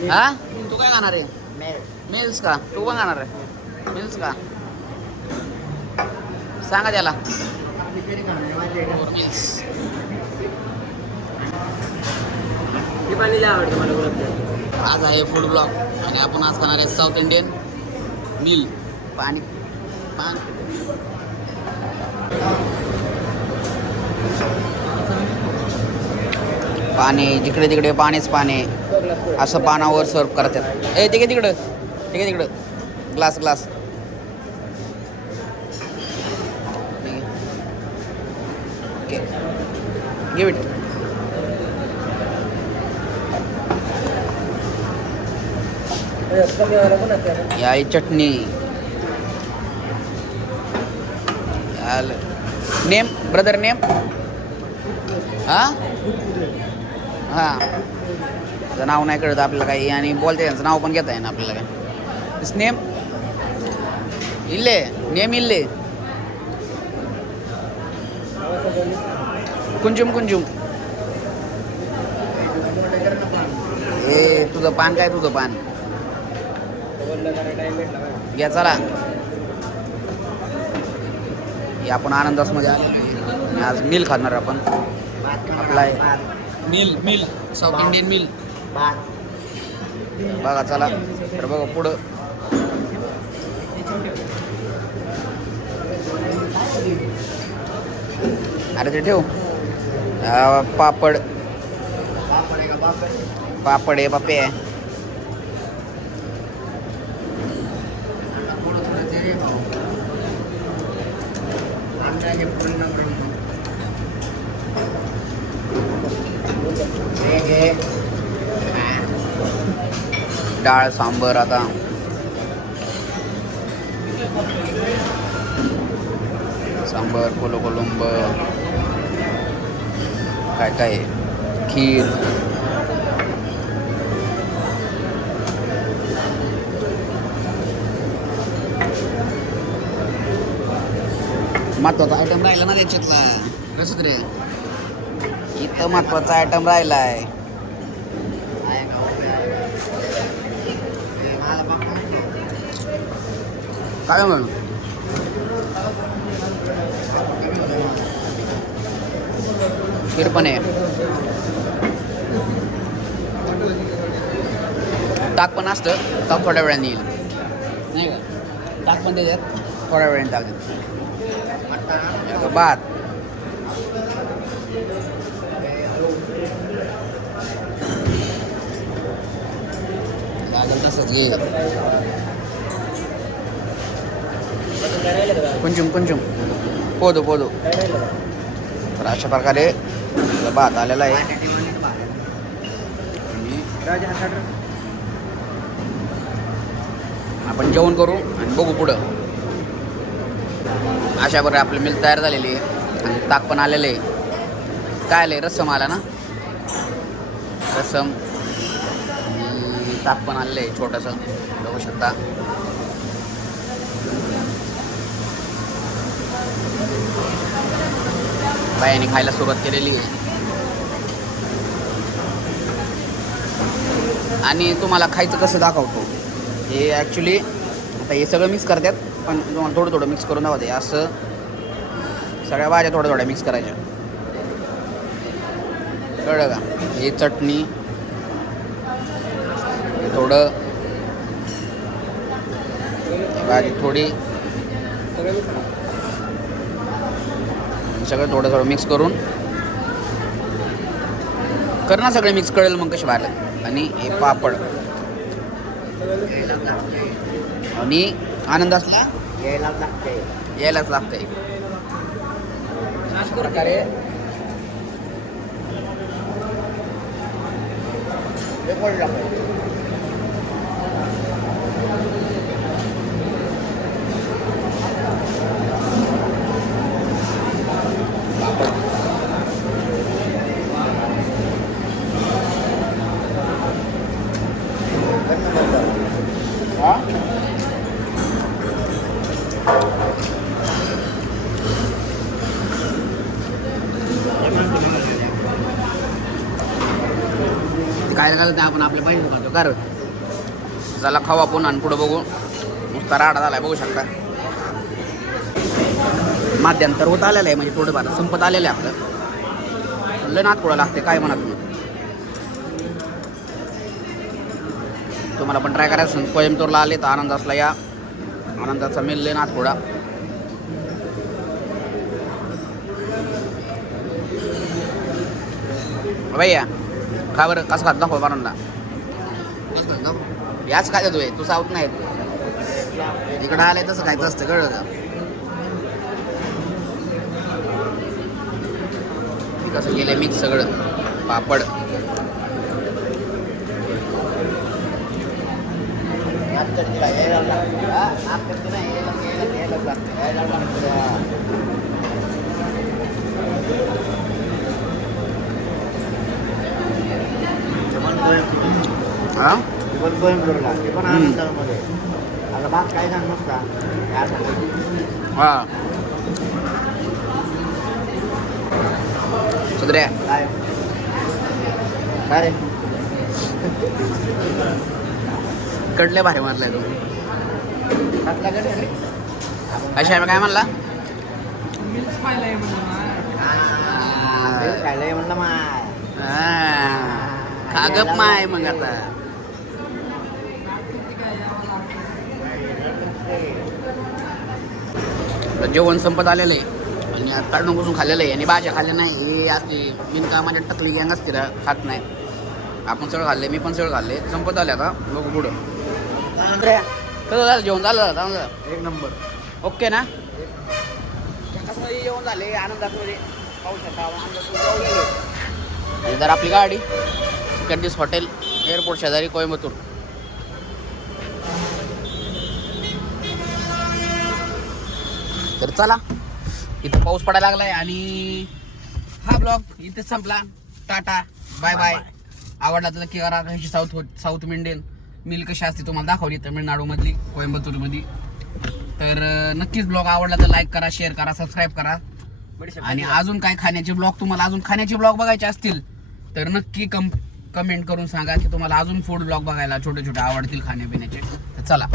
हा तू काय खाणार आहे मिल्स का तू पण खाणार आहे मिल्स का सांगा त्याला मिल्स आज आहे फूड ब्लॉग आणि आपण आज खाणार आहे साऊथ इंडियन मिल पाणी पाणी जिकडे तिकडे पाणीच पाणी असं पानावर सर्व करतात ते तिकडं ग्लास ओके गिव इट या चटणी नेम ब्रदर नेम हां त्याचं नाव नाही कळत आपल्याला काही आणि बोलते त्यांचं नाव पण घेता येईना आपल्याला काय दिस नेम इल्ले कुंजुम तुझं पान काय तुझं पान घ्या चला हे आपण आनंदासमध्ये आले आज मिल खाणार आपण आपला मिल साऊथ इंडियन मिल बघा चला तर बघा पुढं अरे ते ठेव पापड आहे बापे डाळ सांबर आता सांबर कोलंब काय खीर महत्वाचा आयटम राहिला ना त्याच्यातला कसं रे इथं महत्वाचा आयटम राहिलाय काय म्हणून खीर पण आहे ताक पण असतं ताक थोड्या वेळाने येईल नाही का ताक पण देतात थोड्या वेळाने ताक देतात भात लागेल तसंच घे कुंचुम पोदो तर अशा प्रकारे भात आलेला आहे आपण जेवण करू आणि बघू पुढं अशा प्रकारे आपली मिल तयार झालेली आहे आणि ताक पण आलेलं आहे काय आलं आहे रस्सम आला ना रस्सम ताक पण आलेलं आहे छोटंसं बघू शकता बायाने खायला सुरुवात केलेली आहे आणि तुम्हाला खायचं कसं दाखवतो हे ॲक्च्युली आता हे सगळं मिक्स करतात पण तुम्हाला थोडं मिक्स करून दाखवते असं सगळ्या भाज्या थोड्या मिक्स करायच्या कळलं का हे चटणी थोडं भाजी थोडी सगळं थोडं मिक्स करून कर ना सगळे मिक्स कळेल मग कशी बाहेर आणि हे पापड आणि आनंद असला यायलाच लागतंय अशा प्रकारे काय घालत आपण आपल्या पाहिजे खातो कारण चला खाऊ आपण आणि पुढं बघू नुसता राडा झालाय बघू शकता माध्यंतर होत आलेलं आहे म्हणजे थोडंफार संपत आलेलं आहे आपलं लय नात लागते काय म्हणा तुम्ही तुम्हाला पण ट्राय करायचं कोयंबतूरला आले तर आनंदासला या आनंदाचा मेल लय नात थोडा भैया खा बरं कसं खात दाखव बारांना याच काय देतोय तू साऊथ नाही इकडं आलंय तसं खायचं असतं कळलं का कसं गेलंय मिक्स सगळं पापड हा काय सांग नसता हा सुधऱ्या काय रे कडले भारी मारलाय तू अशा काय म्हणला खायला म्हणलं माय खागप माय मग आता जेवण संपत आलेलं आहे आणि काढून बसून खाल्लेलं आहे आणि भाज्या खाल्ल्या नाही हे असते बिनका माझ्या टकली गँग असते खात नाही आपण सगळं खाल्ले मी पण सगळं खाल्ले संपत आले आता बघू पुढं कसं झालं जेवण झालं चांगलं एक नंबर ओके ना जेवण झाले आनंदामध्ये पाहू शकता जर आपली गाडी कॅन्डिस हॉटेल एअरपोर्ट शेजारी कोयंबतूर तर चला इथं पाऊस पडायला लागलाय आणि हा ब्लॉग इथेच संपला टाटा बाय बाय आवडला तर नक्की करा कशी साऊथ इंडियन मिल कशी असते तुम्हाला दाखवली तमिळनाडूमधली कोयंबतूरमधली तर नक्कीच ब्लॉग आवडला तर लाईक करा शेअर करा सबस्क्राईब करा आणि अजून काय खाण्याचे ब्लॉग तुम्हाला अजून खाण्याचे ब्लॉग बघायचे असतील तर नक्की कमेंट करून सांगा की तुम्हाला अजून फूड ब्लॉग बघायला छोटे छोटे आवडतील खाण्यापिण्याचे तर चला